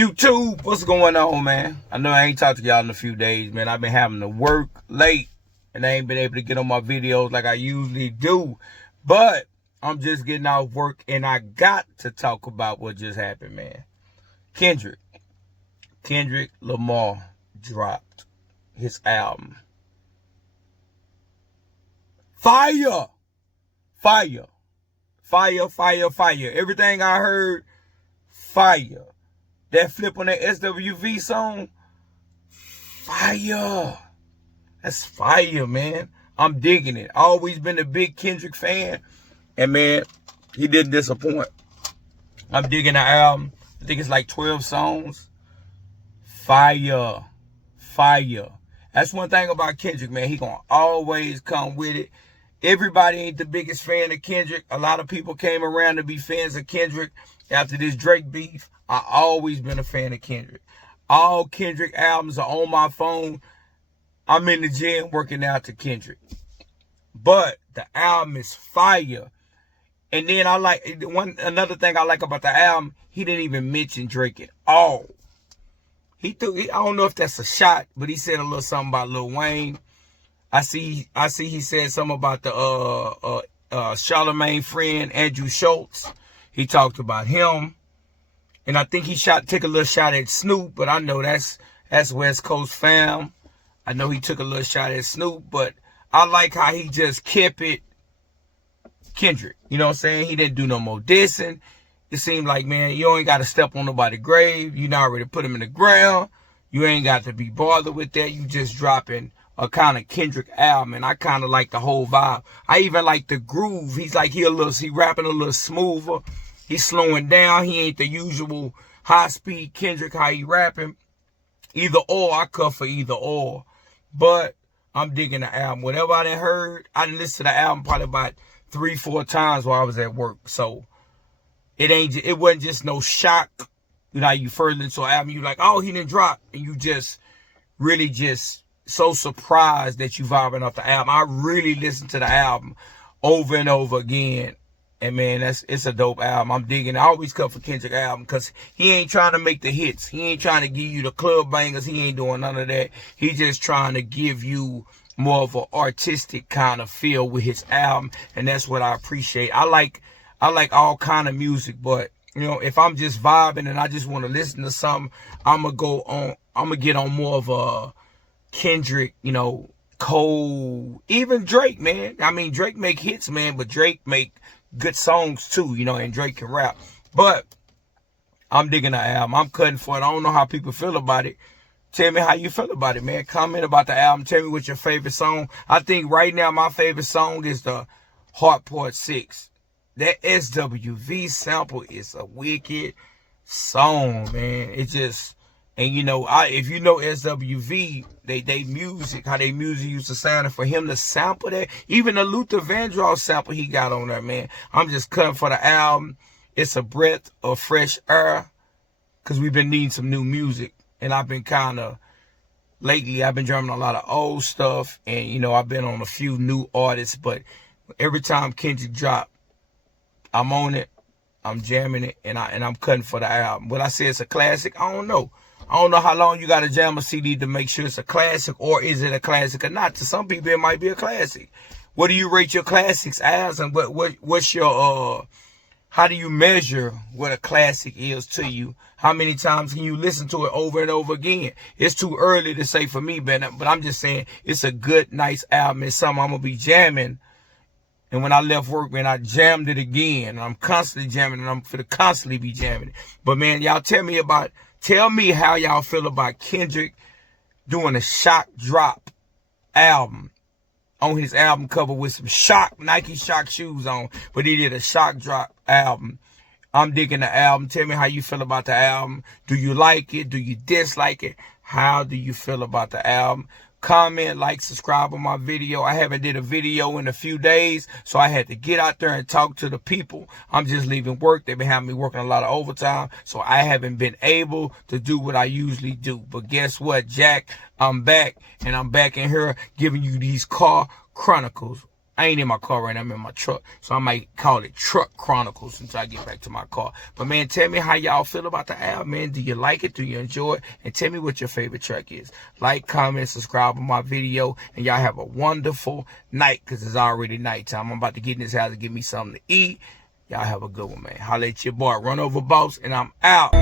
YouTube, what's going on, man? I know I ain't talked to y'all in a few days, man. I've been having to work late, and I ain't been able to get on my videos like I usually do. But I'm just getting off work, and I got to talk about what just happened, man. Kendrick Lamar dropped his album. Fire! Fire. Fire, fire, fire. Everything I heard, fire. That flip on that SWV song, fire. That's fire, man. I'm digging it. Always been a big Kendrick fan. And, man, he didn't disappoint. I'm digging the album. I think it's like 12 songs. Fire. Fire. That's one thing about Kendrick, man. He gonna always come with it. Everybody ain't the biggest fan of Kendrick. A lot of people came around to be fans of Kendrick after this Drake beef. I always been a fan of Kendrick. All Kendrick albums are on my phone. I'm in the gym working out to Kendrick. But the album is fire. And then another thing I like about the album, he didn't even mention Drake at all. I don't know if that's a shot, but he said a little something about Lil Wayne. I see he said something about the Charlemagne friend, Andrew Schultz. He talked about him. And I think he took a little shot at Snoop, but I know that's West Coast fam. I know he took a little shot at Snoop, but I like how he just kept it Kendrick. You know what I'm saying? He didn't do no more dissing. It seemed like, man, you ain't got to step on nobody's grave. You not already put him in the ground. You ain't got to be bothered with that. You just dropping a kind of Kendrick album, and I kind of like the whole vibe. I even like the groove. He rapping a little smoother. He's slowing down. He ain't the usual high-speed Kendrick, how he rapping. Either or, I cut for either or. But I'm digging the album. Whatever I done heard, I done listened to the album probably about 3-4 times while I was at work. So it wasn't just no shock. You know, you further into an album, you like, oh, he didn't drop. And you just really just so surprised that you vibing off the album. I really listened to the album over and over again. And, man, it's a dope album. I'm digging it. I always cut for Kendrick album because he ain't trying to make the hits. He ain't trying to give you the club bangers. He ain't doing none of that. He's just trying to give you more of an artistic kind of feel with his album. And that's what I appreciate. I like all kind of music, but, you know, if I'm just vibing and I just want to listen to something, I'm going to get on more of a Kendrick, you know, Cole, even Drake, man. I mean, Drake make hits, man, but Drake make good songs too, you know, and Drake can rap. But I'm digging the album. I'm cutting for it. I don't know how people feel about it. Tell me how you feel about it, man. Comment about the album. Tell me what's your favorite song. I think right now my favorite song is the Heart Part 6. That SWV sample is a wicked song, man. It just, and you know, if you know SWV, they music, how they music used to sound, and for him to sample that, even the Luther Vandross sample he got on there, man. I'm just cutting for the album. It's a breath of fresh air, because we've been needing some new music. And I've been lately I've been drumming a lot of old stuff, and, you know, I've been on a few new artists, but every time Kendrick drop, I'm on it, I'm jamming it, and I'm cutting for the album. Will I say it's a classic? I don't know. I don't know how long you got to jam a CD to make sure it's a classic, or is it a classic or not. To some people, it might be a classic. What do you rate your classics as, and what's your, how do you measure what a classic is to you? How many times can you listen to it over and over again? It's too early to say for me, but I'm just saying it's a good, nice album. It's something I'm going to be jamming. And when I left work, man, I jammed it again. And I'm constantly jamming, and I'm going to constantly be jamming it. But, man, y'all tell me how y'all feel about Kendrick doing a shock drop album on his album cover with some Nike shock shoes on. But he did a shock drop album. I'm digging the album. Tell me how you feel about the album. Do you like it? Do you dislike it? How do you feel about the album? Comment, like, subscribe on my video. I haven't did a video in a few days, so I had to get out there and talk to the people. I'm just leaving work. They've been having me working a lot of overtime, so I haven't been able to do what I usually do. But guess what, Jack? I'm back, and I'm back in here giving you these car chronicles. I ain't in my car right now, I'm in my truck. So I might call it Truck Chronicles until I get back to my car. But man, tell me how y'all feel about the album, man. Do you like it? Do you enjoy it? And tell me what your favorite track is. Like, comment, subscribe on my video. And y'all have a wonderful night, because it's already nighttime. I'm about to get in this house and get me something to eat. Y'all have a good one, man. Holla at your boy, Run Over Boss, and I'm out.